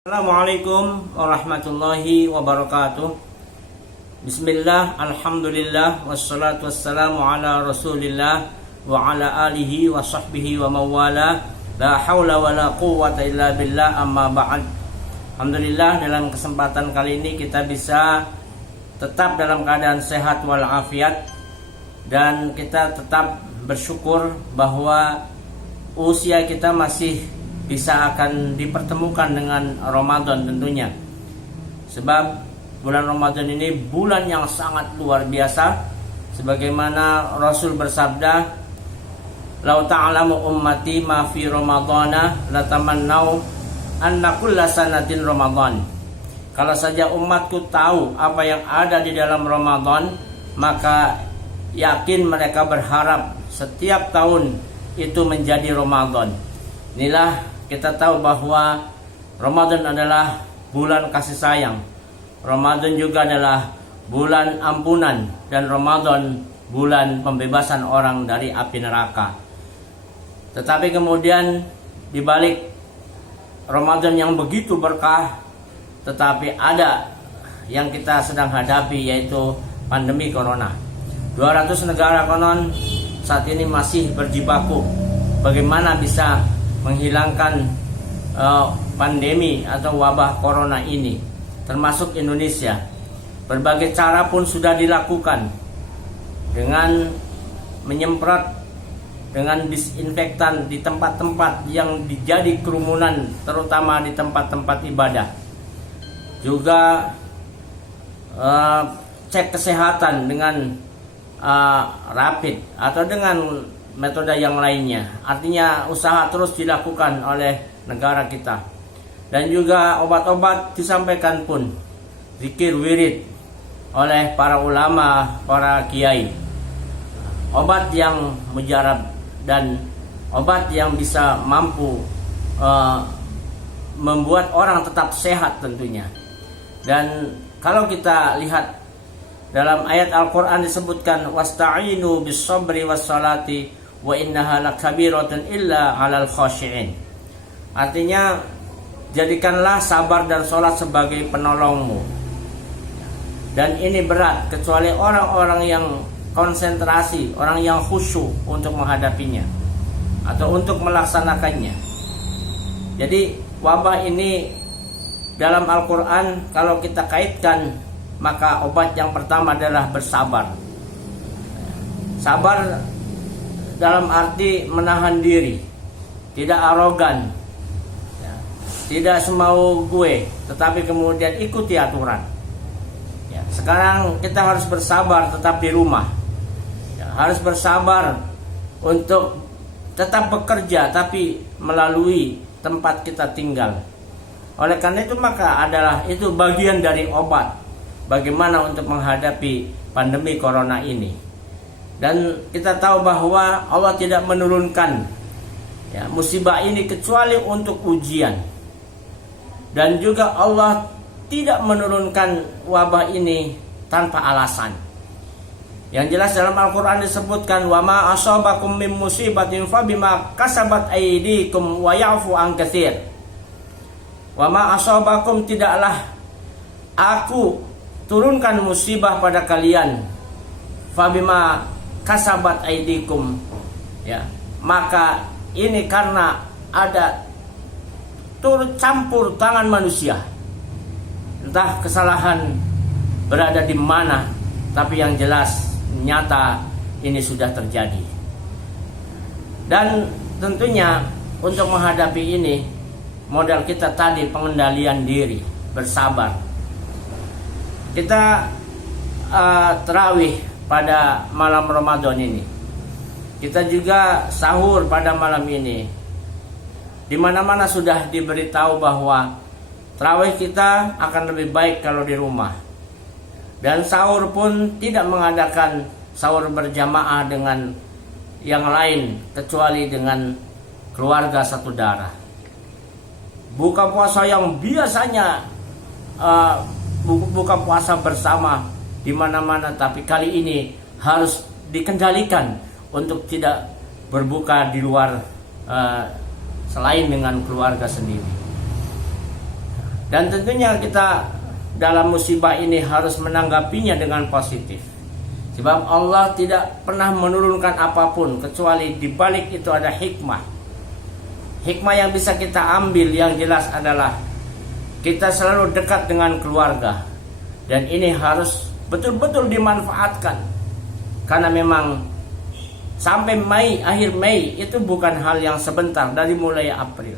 Assalamualaikum warahmatullahi wabarakatuh. Bismillah, alhamdulillah, wassalatu wassalamu ala rasulillah wa ala alihi wa sahbihi wa mawala. La hawla wa la quwwata illa billah, amma ba'd. Alhamdulillah, dalam kesempatan kali ini kita bisa tetap dalam keadaan sehat walafiat, dan kita tetap bersyukur bahwa usia kita masih bisa akan dipertemukan dengan Ramadan tentunya. Sebab bulan Ramadan ini bulan yang sangat luar biasa. Sebagaimana Rasul bersabda, "Lau ta'lamu ummati ma fi ramadhana latamannau anna kulla sanatin Ramadan." Kalau saja umatku tahu apa yang ada di dalam Ramadan, maka yakin mereka berharap setiap tahun itu menjadi Ramadan. Inilah kita tahu bahwa Ramadan adalah bulan kasih sayang. Ramadan juga adalah bulan ampunan, dan Ramadan bulan pembebasan orang dari api neraka. Tetapi kemudian di balik Ramadan yang begitu berkah, tetapi ada yang kita sedang hadapi, yaitu pandemi corona. 200 negara konon saat ini masih berjibaku bagaimana bisa menghilangkan pandemi atau wabah corona ini, termasuk Indonesia. Berbagai cara pun sudah dilakukan, dengan menyemprot dengan disinfektan di tempat-tempat yang dijadi kerumunan, terutama di tempat-tempat ibadah. Juga cek kesehatan dengan rapid atau dengan metode yang lainnya. Artinya usaha terus dilakukan oleh negara kita. Dan juga obat-obat disampaikan pun, zikir wirid oleh para ulama, para kiai. Obat yang mujarab dan obat yang bisa mampu membuat orang tetap sehat tentunya. Dan kalau kita lihat dalam ayat Al-Quran disebutkan, wasta'inu bis sabri was salati wa innaha lakabiratun illa 'alal khashi'in. Artinya, jadikanlah sabar dan sholat sebagai penolongmu. Dan ini berat kecuali orang-orang yang konsentrasi, orang yang khusyuk untuk menghadapinya atau untuk melaksanakannya. Jadi wabah ini dalam Al-Quran kalau kita kaitkan, maka obat yang pertama adalah bersabar. Sabar dalam arti menahan diri, tidak arogan, tidak semau gue, tetapi kemudian ikuti aturan. Sekarang kita harus bersabar tetap di rumah, harus bersabar untuk tetap bekerja, tapi melalui tempat kita tinggal. Oleh karena itu, maka adalah itu bagian dari obat bagaimana untuk menghadapi pandemi corona ini. Dan kita tahu bahwa Allah tidak menurunkan musibah ini kecuali untuk ujian. Dan juga Allah tidak menurunkan wabah ini tanpa alasan. Yang jelas dalam Al-Quran disebutkan, wa ma asabakum min musibatin fabima kasabat aydikum wa ya'fu an katsir. Wa ma asabakum, tidaklah aku turunkan musibah pada kalian, fabima kasabat aidikum, maka ini karena ada turut campur tangan manusia. Entah kesalahan berada di mana, tapi yang jelas nyata ini sudah terjadi. Dan tentunya untuk menghadapi ini, modal kita tadi pengendalian diri, bersabar. Kita tarawih pada malam Ramadan ini. Kita juga sahur pada malam ini. Di mana-mana sudah diberitahu bahwa tarawih kita akan lebih baik kalau di rumah. Dan sahur pun tidak mengadakan sahur berjamaah dengan yang lain kecuali dengan keluarga satu darah. Buka puasa yang biasanya buka puasa bersama di mana-mana, tapi kali ini harus dikendalikan untuk tidak berbuka di luar selain dengan keluarga sendiri. Dan tentunya kita dalam musibah ini harus menanggapinya dengan positif. Sebab Allah tidak pernah menurunkan apapun kecuali di balik itu ada hikmah. Hikmah yang bisa kita ambil yang jelas adalah kita selalu dekat dengan keluarga. Dan ini harus betul-betul dimanfaatkan. Karena memang sampai akhir Mei itu bukan hal yang sebentar, dari mulai April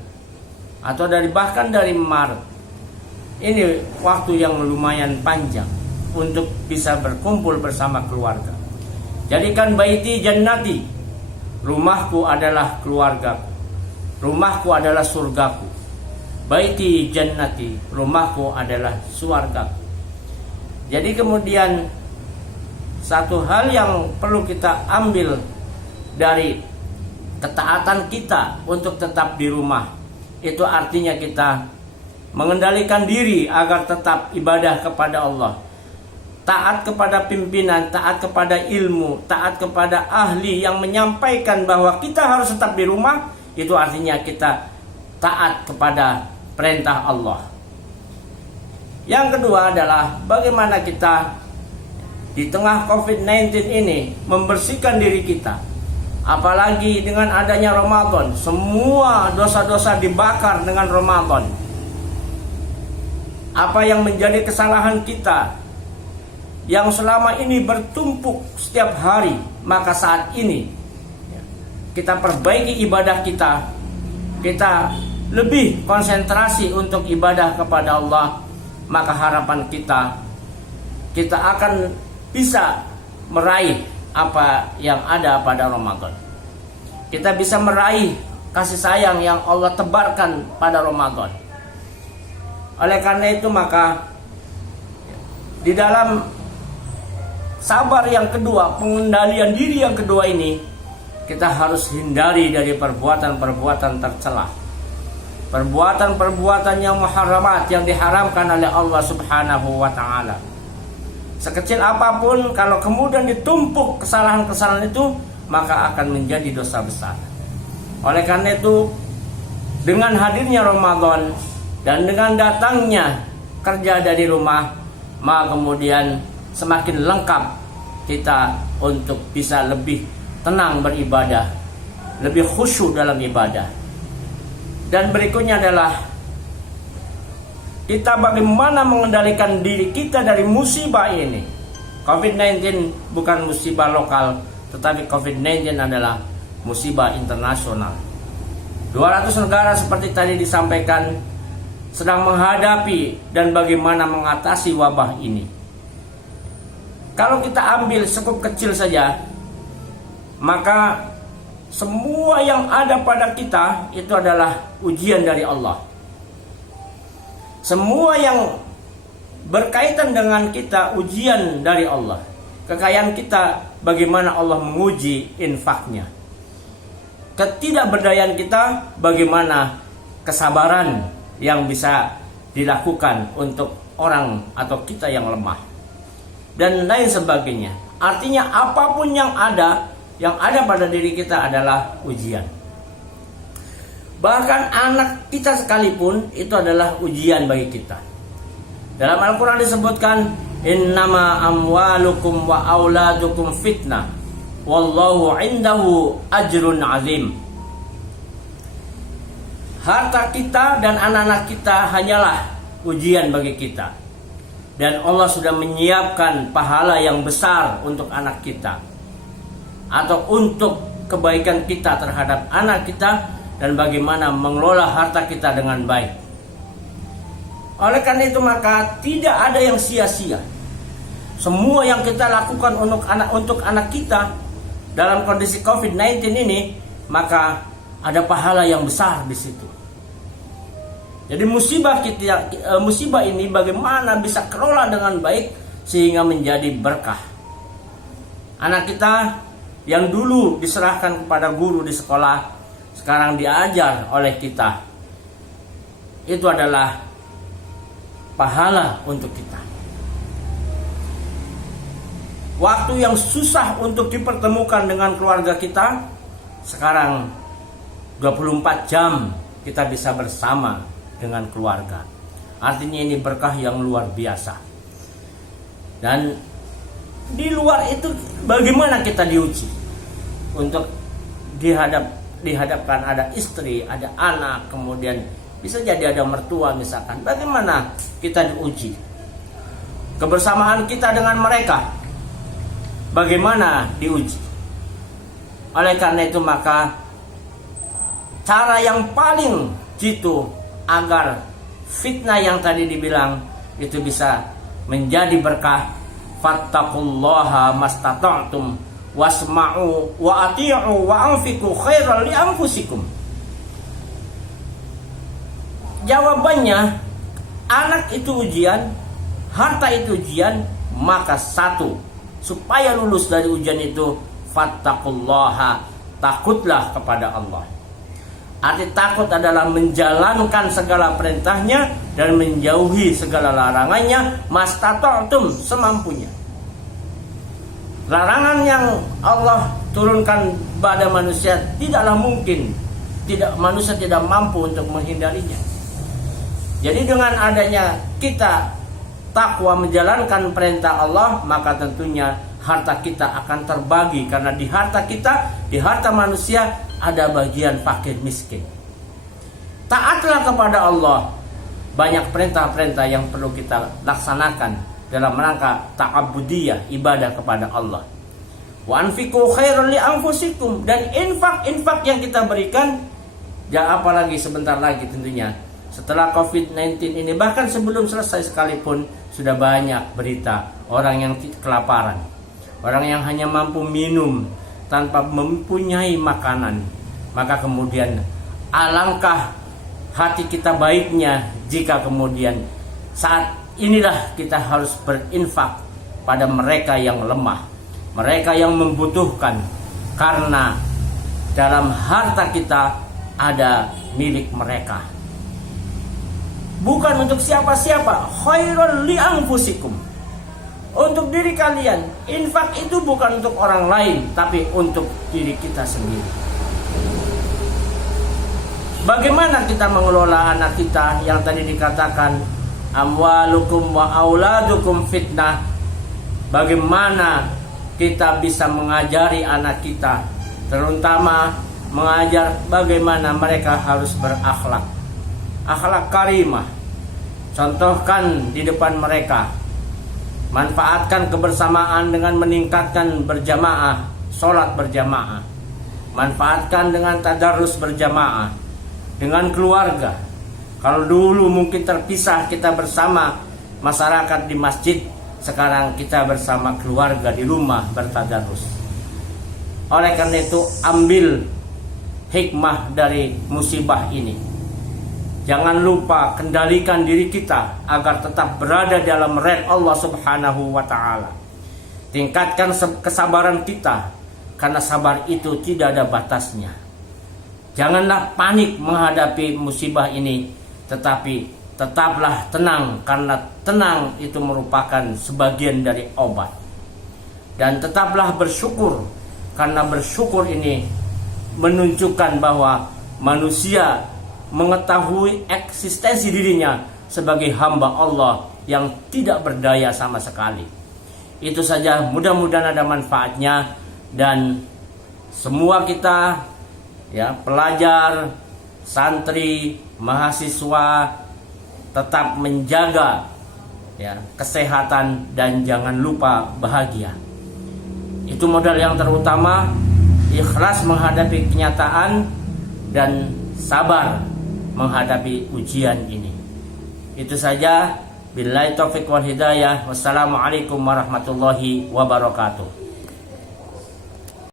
atau bahkan dari Maret. Ini waktu yang lumayan panjang untuk bisa berkumpul bersama keluarga. Jadikan baiti jannati, rumahku adalah keluargaku, rumahku adalah surgaku. Baiti jannati, rumahku adalah surgaku. Jadi kemudian satu hal yang perlu kita ambil dari ketaatan kita untuk tetap di rumah, itu artinya kita mengendalikan diri agar tetap ibadah kepada Allah, taat kepada pimpinan, taat kepada ilmu, taat kepada ahli yang menyampaikan bahwa kita harus tetap di rumah. Itu artinya kita taat kepada perintah Allah. Yang kedua adalah bagaimana kita di tengah COVID-19 ini membersihkan diri kita. Apalagi dengan adanya Ramadan, semua dosa-dosa dibakar dengan Ramadan. Apa yang menjadi kesalahan kita yang selama ini bertumpuk setiap hari, maka saat ini kita perbaiki ibadah kita. Kita lebih konsentrasi untuk ibadah kepada Allah. Maka harapan kita akan bisa meraih apa yang ada pada Ramadan. Kita bisa meraih kasih sayang yang Allah tebarkan pada Ramadan. Oleh karena itu maka di dalam sabar yang kedua, pengendalian diri yang kedua ini, kita harus hindari dari perbuatan-perbuatan tercela, perbuatan-perbuatan yang muharramat, yang diharamkan oleh Allah Subhanahu wa ta'ala. Sekecil apapun, kalau kemudian ditumpuk kesalahan-kesalahan itu, maka akan menjadi dosa besar. Oleh karena itu, dengan hadirnya Ramadan dan dengan datangnya kerja dari rumah, maka kemudian semakin lengkap kita untuk bisa lebih tenang beribadah, lebih khusyuk dalam ibadah. Dan berikutnya adalah kita bagaimana mengendalikan diri kita dari musibah ini. COVID-19 bukan musibah lokal, tetapi COVID-19 adalah musibah internasional. 200 negara seperti tadi disampaikan sedang menghadapi dan bagaimana mengatasi wabah ini. Kalau kita ambil skup kecil saja, maka semua yang ada pada kita itu adalah ujian dari Allah. Semua yang berkaitan dengan kita ujian dari Allah. Kekayaan kita, bagaimana Allah menguji infaknya. Ketidakberdayaan kita, bagaimana kesabaran yang bisa dilakukan untuk orang atau kita yang lemah, dan lain sebagainya. Artinya apapun yang ada pada diri kita adalah ujian. Bahkan anak kita sekalipun itu adalah ujian bagi kita. Dalam Al-Quran disebutkan, innama amwalukum wa auladukum fitnah, wallahu indahu ajrun azim. Harta kita dan anak-anak kita hanyalah ujian bagi kita. Dan Allah sudah menyiapkan pahala yang besar untuk anak kita, atau untuk kebaikan kita terhadap anak kita, dan bagaimana mengelola harta kita dengan baik. Oleh karena itu maka tidak ada yang sia-sia. Semua yang kita lakukan untuk anak kita dalam kondisi COVID-19 ini, maka ada pahala yang besar di situ. Jadi musibah ini bagaimana bisa kelola dengan baik sehingga menjadi berkah. Anak kita yang dulu diserahkan kepada guru di sekolah, sekarang diajar oleh kita. Itu adalah pahala untuk kita. Waktu yang susah untuk dipertemukan dengan keluarga kita, sekarang 24 jam kita bisa bersama dengan keluarga. Artinya ini berkah yang luar biasa. Dan di luar itu bagaimana kita diuji? Untuk dihadapkan ada istri, ada anak, kemudian bisa jadi ada mertua misalkan. Bagaimana kita diuji? Kebersamaan kita dengan mereka, bagaimana diuji? Oleh karena itu maka cara yang paling jitu agar fitnah yang tadi dibilang itu bisa menjadi berkah, fattaqullaha mastata'tum wasma'u wa ati'u wa anfiqu khairan li anfusikum. Jawabannya, anak itu ujian, harta itu ujian, maka satu, supaya lulus dari ujian itu, fattaqullaha, takutlah kepada Allah. Arti takut adalah menjalankan segala perintahnya dan menjauhi segala larangannya, mastata'tum, semampunya. Larangan yang Allah turunkan pada manusia tidaklah mungkin, manusia tidak mampu untuk menghindarinya. Jadi dengan adanya kita takwa menjalankan perintah Allah, maka tentunya harta kita akan terbagi, karena di harta kita, di harta manusia ada bagian fakir miskin. Taatlah kepada Allah. Banyak perintah-perintah yang perlu kita laksanakan dalam rangka ta'abudiyah, ibadah kepada Allah. Wa anfiqu khairan li anfusikum, dan infak yang kita berikan, ya apalagi sebentar lagi tentunya setelah COVID-19 ini, bahkan sebelum selesai sekalipun sudah banyak berita orang yang kelaparan, orang yang hanya mampu minum tanpa mempunyai makanan. Maka kemudian alangkah hati kita baiknya jika kemudian saat inilah kita harus berinfak pada mereka yang lemah, mereka yang membutuhkan, karena dalam harta kita ada milik mereka. Bukan untuk siapa-siapa, khairul li anfusikum, untuk diri kalian. Infak itu bukan untuk orang lain, tapi untuk diri kita sendiri. Bagaimana kita mengelola anak kita yang tadi dikatakan amwalukum wa auladukum fitnah? Bagaimana kita bisa mengajari anak kita, terutama mengajar bagaimana mereka harus berakhlak, akhlak karimah. Contohkan di depan mereka. Manfaatkan kebersamaan dengan meningkatkan berjamaah, sholat berjamaah. Manfaatkan dengan tadarus berjamaah dengan keluarga. Kalau dulu mungkin terpisah kita bersama masyarakat di masjid, sekarang kita bersama keluarga di rumah bertadarus. Oleh karena itu, ambil hikmah dari musibah ini. Jangan lupa kendalikan diri kita agar tetap berada dalam red Allah Subhanahu wa ta'ala. Tingkatkan kesabaran kita, karena sabar itu tidak ada batasnya. Janganlah panik menghadapi musibah ini, tetapi tetaplah tenang, karena tenang itu merupakan sebagian dari obat. Dan tetaplah bersyukur, karena bersyukur ini menunjukkan bahwa manusia mengetahui eksistensi dirinya sebagai hamba Allah yang tidak berdaya sama sekali. Itu saja, mudah-mudahan ada manfaatnya, dan semua kita, ya, pelajar, santri, mahasiswa, tetap menjaga, ya, kesehatan dan jangan lupa bahagia. Itu modal yang terutama, ikhlas menghadapi kenyataan dan sabar menghadapi ujian ini. Itu saja. Billahi taufiq wal hidayah. Wassalamualaikum warahmatullahi wabarakatuh.